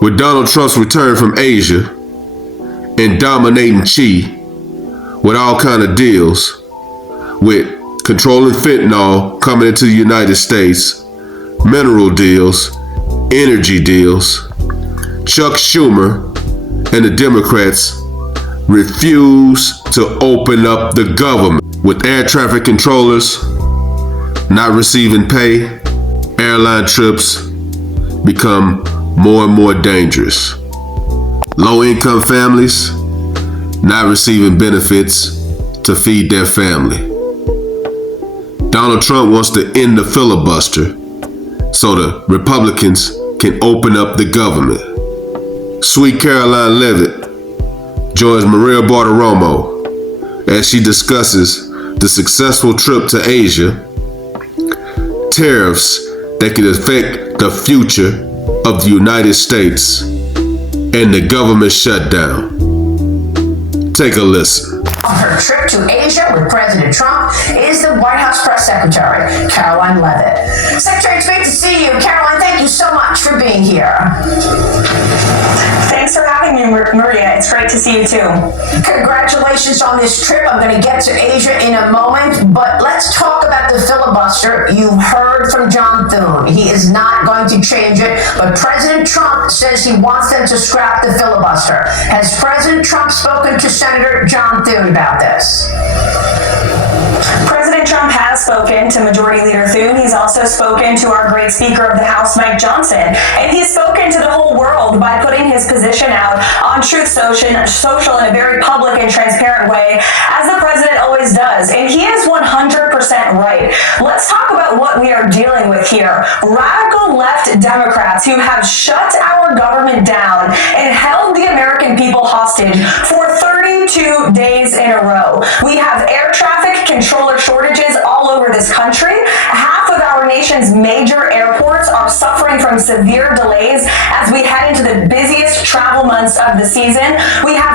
With Donald Trump's return from Asia and dominating Chi with all kind of deals, with controlling fentanyl coming into the United States, mineral deals, energy deals, Chuck Schumer and the Democrats refuse to open up the government. With air traffic controllers not receiving pay, airline trips become more and more dangerous. Low-income families not receiving benefits to feed their family. Donald Trump wants to end the filibuster so the Republicans can open up the government. Sweet Karoline Leavitt joins Maria Bartiromo as she discusses the successful trip to Asia, tariffs that could affect the future of the United States, and the government shutdown. Take a listen. On her trip to Asia with President Trump is the White House Press Secretary, Karoline Leavitt. Secretary, it's great to see you. Karoline, thank you so much for being here. Thanks for having me, Maria. It's great to see you too. Congratulations on this trip. I'm going to get to Asia in a moment, but let's talk about the filibuster. You've heard from John Thune. He is not going to change it, but President Trump says he wants them to scrap the filibuster. Has President Trump spoken to Senator John Thune about this? President Trump has spoken to Majority Leader Thune. He's also spoken to our great Speaker of the House, Mike Johnson. And he's spoken to the whole world by putting his position out on Truth Social in a very public and transparent way, as the president always does. And he is 100% right. Let's talk about what we are dealing with here. Radical left Democrats who have shut our government down and held the American people hostage for 32 days in a row. We have air traffic controller shortages all over this country. Half of our nation's major airports are suffering from severe delays as we head into the busiest travel months of the season. We have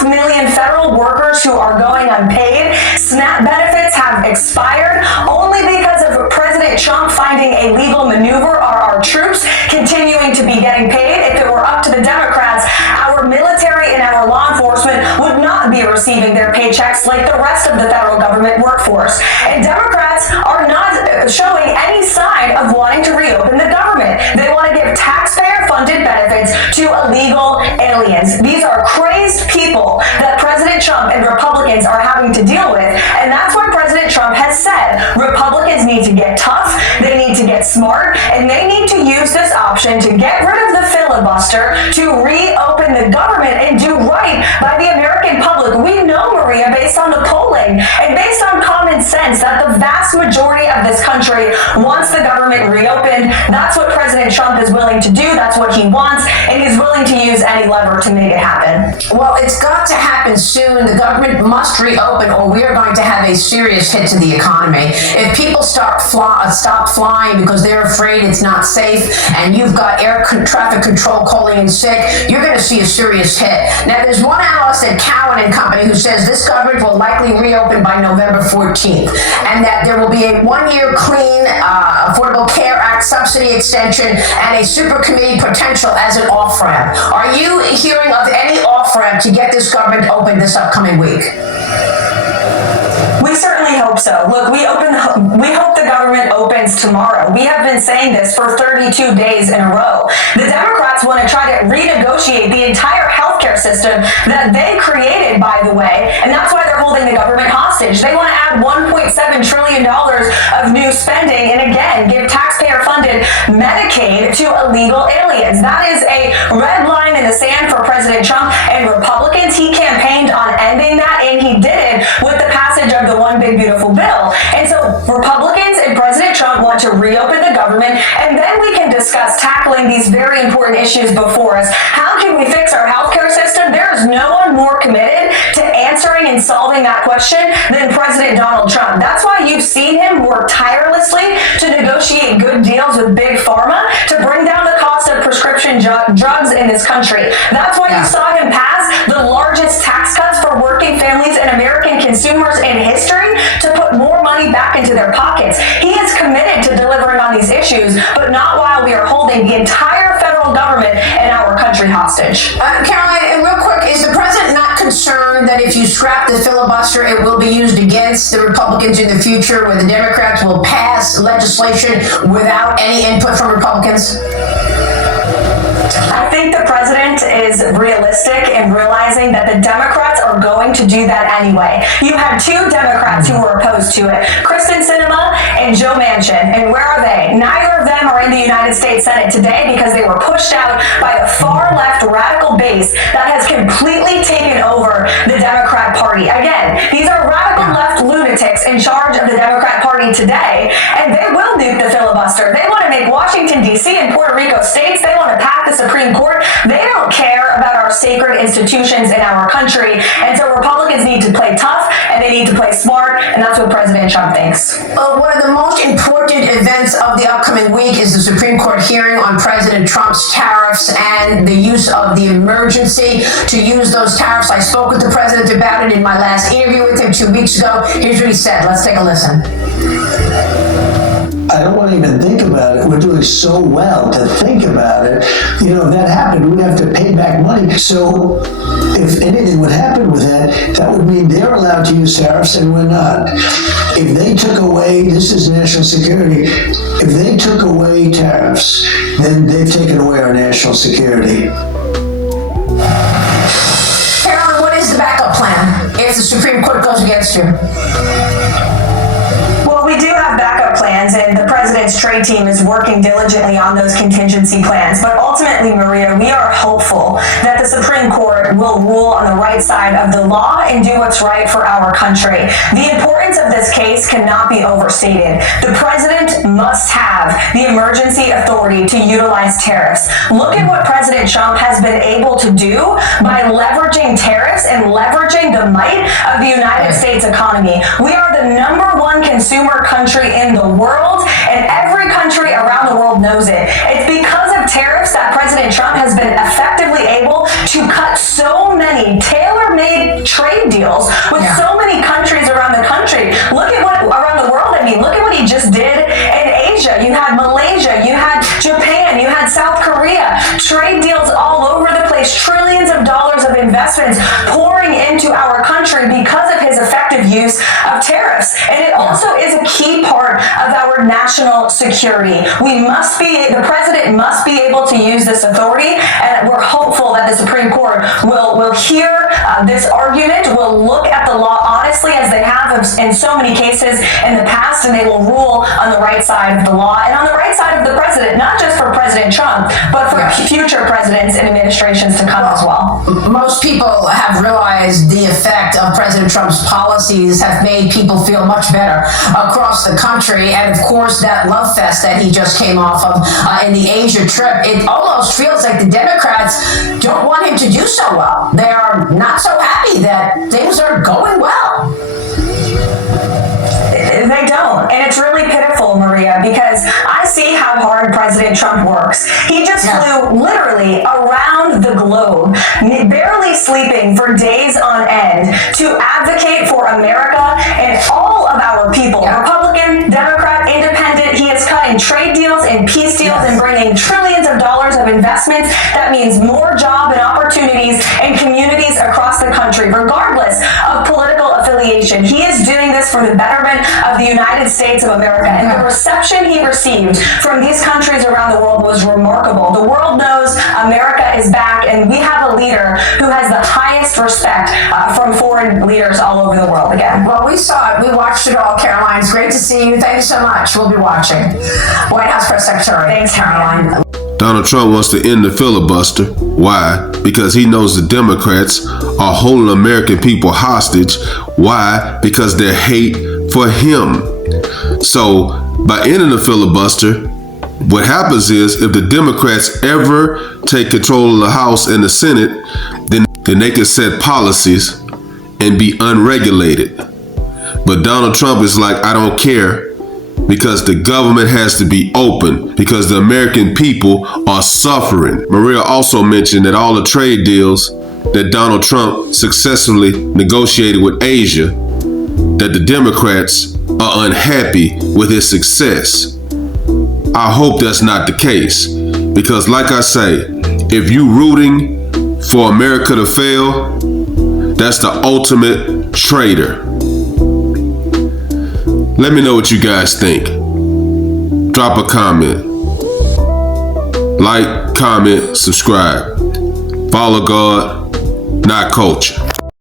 500,000 federal workers who are going unpaid. SNAP benefits have expired only because of President Trump finding a legal maneuver. Are our troops continuing to be getting paid? If it were up to the Democrats, our military and our law enforcement would not be receiving their paychecks like the rest of the federal government workforce. And Democrats are not showing any sign of wanting to reopen the government. They want to give taxpayer-funded benefits to illegal aliens. These are crazed people that President Trump and Republicans are having to deal with. And that's why President Trump has said Republicans need to get tough, they need to get smart, and they need to use this option to get rid of the filibuster, to reopen the government and do right by the American public. We know, Maria, based on the polling and based on common sense, that the vast majority of this country wants the government reopened. That's what President Trump is willing to do. That's what he wants, and he's willing to use any lever to make it happen. Well, it's got to happen soon. The government must reopen, or we are going to have a serious hit to the economy. If people stop flying because they're afraid it's not safe, and you've got air traffic control calling in sick, you're going to see a serious hit. Now, there's one analyst at Cowen and Company who says this government will likely reopen by November 14th, and that there will be a one-year clean Affordable Care Act subsidy extension and a super committee potential as an off-ramp. Are you hearing of any off-ramp to get this government open this upcoming week? We certainly hope so. Look, we hope the government opens tomorrow. We have been saying this for 32 days in a row. The Democrats want to try to renegotiate the entire healthcare system that they created, by the way, and that's why they're holding the government hostage. They want to add $1.7 trillion of new spending and, again, give taxpayer-funded Medicaid to illegal aliens. That is a red line in the sand for President Trump and Republicans. He campaigned on ending that, and he did it with the passage of the One Big Beautiful Bill. And so Republicans and President Trump want to reopen the government, and then we can discuss tackling these very important issues before us. How can we fix our healthcare system? There is no one more committed to answering and solving that question than President Donald Trump. That's why you've seen him work tirelessly to negotiate good deals with Big Pharma to bring down the cost of prescription drugs in this country. That's why you saw him pass the largest tax cuts for working families and American consumers in history to put more money back into their pockets. He is committed to delivering on these issues, but not while we are holding the entire federal government and our country country hostage. Caroline, real quick, is the president not concerned that if you scrap the filibuster, it will be used against the Republicans in the future, where the Democrats will pass legislation without any input from Republicans? I think the president is realistic in realizing that the Democrats are going to do that anyway. You had two Democrats who were opposed to it, Kristen Sinema and Joe Manchin. And where are they? Neither of them are in the United States Senate today because they were pushed out by a far-left radical base that has completely taken over the Democrat Party. Again, these are radical left lunatics in charge of the Democrat Party today, and they will nuke the filibuster. They want to make Washington, D.C. and Puerto Rico states. They want to pack the Supreme Court. They don't care about our sacred institutions in our country. And so Republicans need to play tough and they need to play smart, and that's what President Trump thinks. One of the most important events of the upcoming week is the Supreme Court hearing on President Trump's tariffs and the use of the emergency to use those tariffs. I spoke with the president about it in my last interview with him 2 weeks ago. Here's what he said. Let's take a listen. I don't want to even think about it. We're doing so well to think about it. You know, if that happened, we'd have to pay back money. So if anything would happen with that, that would mean they're allowed to use tariffs and we're not. If they took away, this is national security, if they took away tariffs, then they've taken away our national security. Caroline, what is the backup plan if the Supreme Court goes against you? We do have backup plans, and the president's trade team is working diligently on those contingency plans. But ultimately, Maria, we are hopeful that the Supreme Court will rule on the right side of the law and do what's right for our country. The importance of this case cannot be overstated. The president must have the emergency authority to utilize tariffs. Look at what President Trump has been able to do by leveraging tariffs and leveraging the might of the United States economy. We are the #1 consumer country in the world, and every country around the world knows it. It's because of tariffs that President Trump has been effectively able to cut so many tailor-made trade deals with so many countries around the country. Look at what around the world. I mean, look at what he just did in Asia. You had Malaysia, you had Japan, you had South Korea. Trade deals all over the place, trillions of dollars of investments pouring into our country because of his effective use of tariffs. And it also is a key part of our national security. The president must be able to use this authority, and we're hopeful that the Supreme Court will hear this argument, will look at the law honestly as they have in so many cases in the past, and they will rule on the right side of the law and on the right side of the president, not just for President Trump, but for future presidents and administrations to come as well. Most people have realized the effect of President Trump's policies have made people feel much better across the country. And of course, that love fest that he just came off of in the Asia trip, it almost feels like the Democrats don't want him to do so well. They are not so happy that things are going well. They don't. And it's really pitiful, Maria, because I see how hard President Trump works. He just flew literally around the globe, barely sleeping for days on end to advocate for America and all of our people, Republican, Democrat, Independent. He is cutting trade deals and peace deals and bringing trillions of dollars of investments. That means more job and opportunities in communities across the country, regardless of political affiliation. He is doing this for the betterment of the United States of America, and the reception he received from these countries around the world was remarkable. The world knows America is back, and we have a leader who has the highest respect from foreign leaders all over the world again. Well, we saw it. We watched it all, Caroline. It's great to see you. Thank you so much. We'll be watching. White House Press Secretary. Thanks, Caroline. Donald Trump wants to end the filibuster. Why? Because he knows the Democrats are holding American people hostage. Why? Because their hate for him. So by ending the filibuster, what happens is if the Democrats ever take control of the House and the Senate, then they can set policies and be unregulated. But Donald Trump is like, I don't care, because the government has to be open, because the American people are suffering. Maria also mentioned that all the trade deals that Donald Trump successfully negotiated with Asia, that the Democrats are unhappy with his success. I hope that's not the case, because like I say, if you rooting for America to fail, that's the ultimate traitor. Let me know what you guys think. Drop a comment. Like, comment, subscribe. Follow God, not culture.